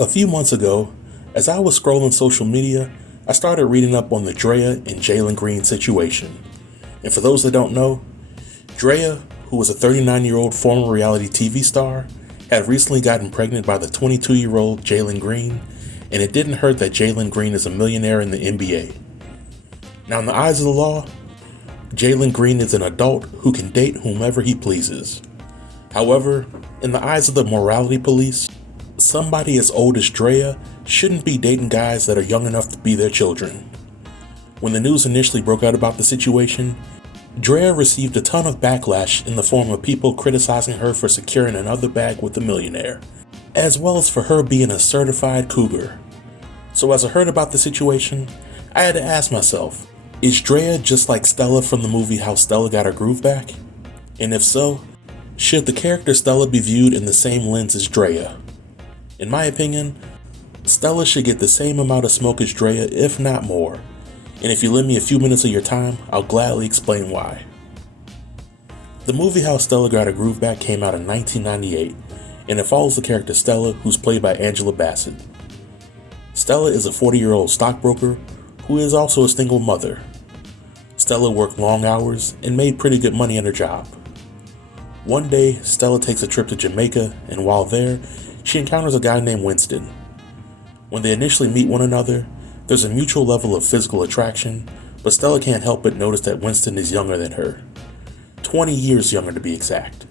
A few months ago, as I was scrolling social media, I started reading up on the Drea and Jalen Green situation. And for those that don't know, Drea, who was a 39-year-old former reality TV star, had recently gotten pregnant by the 22-year-old Jalen Green, and it didn't hurt that Jalen Green is a millionaire in the NBA. Now, in the eyes of the law, Jalen Green is an adult who can date whomever he pleases. However, in the eyes of the morality police, somebody as old as Drea shouldn't be dating guys that are young enough to be their children. When the news initially broke out about the situation, Drea received a ton of backlash in the form of people criticizing her for securing another bag with a millionaire, as well as for her being a certified cougar. So as I heard about the situation, I had to ask myself, is Drea just like Stella from the movie How Stella Got Her Groove Back? And if so, should the character Stella be viewed in the same lens as Drea? In my opinion, Stella should get the same amount of smoke as Drea, if not more. And if you lend me a few minutes of your time, I'll gladly explain why. The movie How Stella Got Her Groove Back came out in 1998, and it follows the character Stella, who's played by Angela Bassett. Stella is a 40-year-old stockbroker who is also a single mother. Stella worked long hours and made pretty good money in her job. One day, Stella takes a trip to Jamaica, and while there, she encounters a guy named Winston. When they initially meet one another, there's a mutual level of physical attraction, but Stella can't help but notice that Winston is younger than her. 20 years younger to be exact.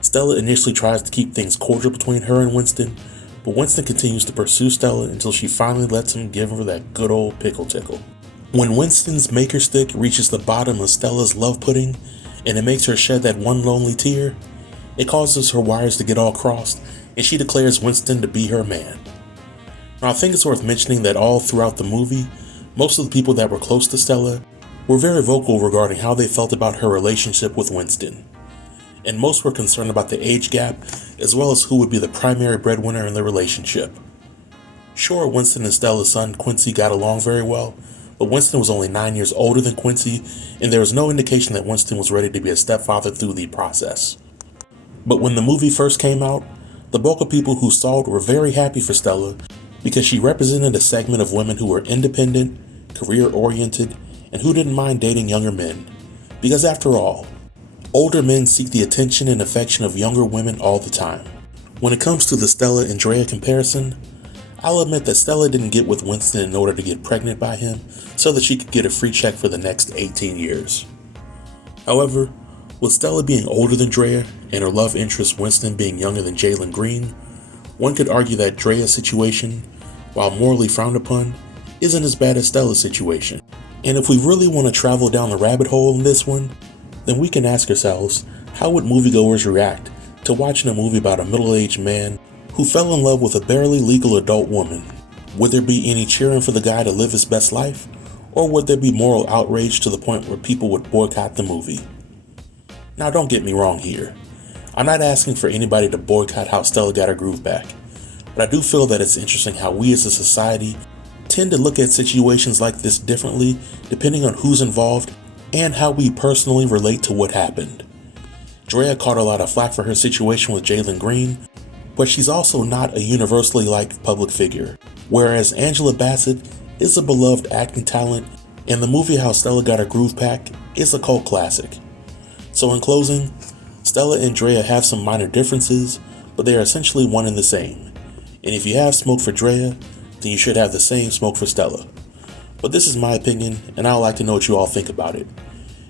Stella initially tries to keep things cordial between her and Winston, but Winston continues to pursue Stella until she finally lets him give her that good old pickle tickle. When Winston's maker stick reaches the bottom of Stella's love pudding, and it makes her shed that one lonely tear, it causes her wires to get all crossed, and she declares Winston to be her man. Now, I think it's worth mentioning that all throughout the movie, most of the people that were close to Stella were very vocal regarding how they felt about her relationship with Winston. And most were concerned about the age gap, as well as who would be the primary breadwinner in the relationship. Sure, Winston and Stella's son Quincy got along very well, but Winston was only 9 years older than Quincy, and there was no indication that Winston was ready to be a stepfather through the process. But when the movie first came out, the bulk of people who saw it were very happy for Stella, because she represented a segment of women who were independent, career-oriented, and who didn't mind dating younger men. Because after all, older men seek the attention and affection of younger women all the time. When it comes to the Stella and Drea comparison, I'll admit that Stella didn't get with Winston in order to get pregnant by him so that she could get a free check for the next 18 years. However, with Stella being older than Drea and her love interest Winston being younger than Jalen Green, one could argue that Drea's situation, while morally frowned upon, isn't as bad as Stella's situation. And if we really want to travel down the rabbit hole in this one, then we can ask ourselves, how would moviegoers react to watching a movie about a middle-aged man who fell in love with a barely legal adult woman? Would there be any cheering for the guy to live his best life? Or would there be moral outrage to the point where people would boycott the movie? Now, don't get me wrong here. I'm not asking for anybody to boycott How Stella Got Her Groove Back, but I do feel that it's interesting how we as a society tend to look at situations like this differently depending on who's involved and how we personally relate to what happened. Drea caught a lot of flack for her situation with Jalen Green, but she's also not a universally liked public figure, whereas Angela Bassett is a beloved acting talent, and the movie How Stella Got Her Groove Back is a cult classic. So in closing, Stella and Drea have some minor differences, but they are essentially one and the same. And if you have smoke for Drea, then you should have the same smoke for Stella. But this is my opinion, and I'd like to know what you all think about it.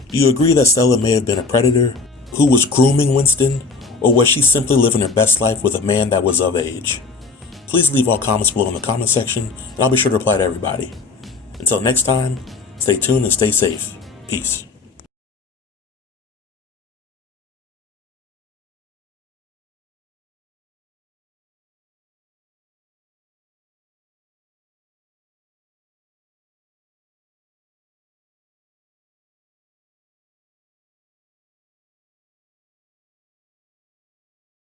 Do you agree that Stella may have been a predator who was grooming Winston, or was she simply living her best life with a man that was of age? Please leave all comments below in the comment section, and I'll be sure to reply to everybody. Until next time, stay tuned and stay safe. Peace.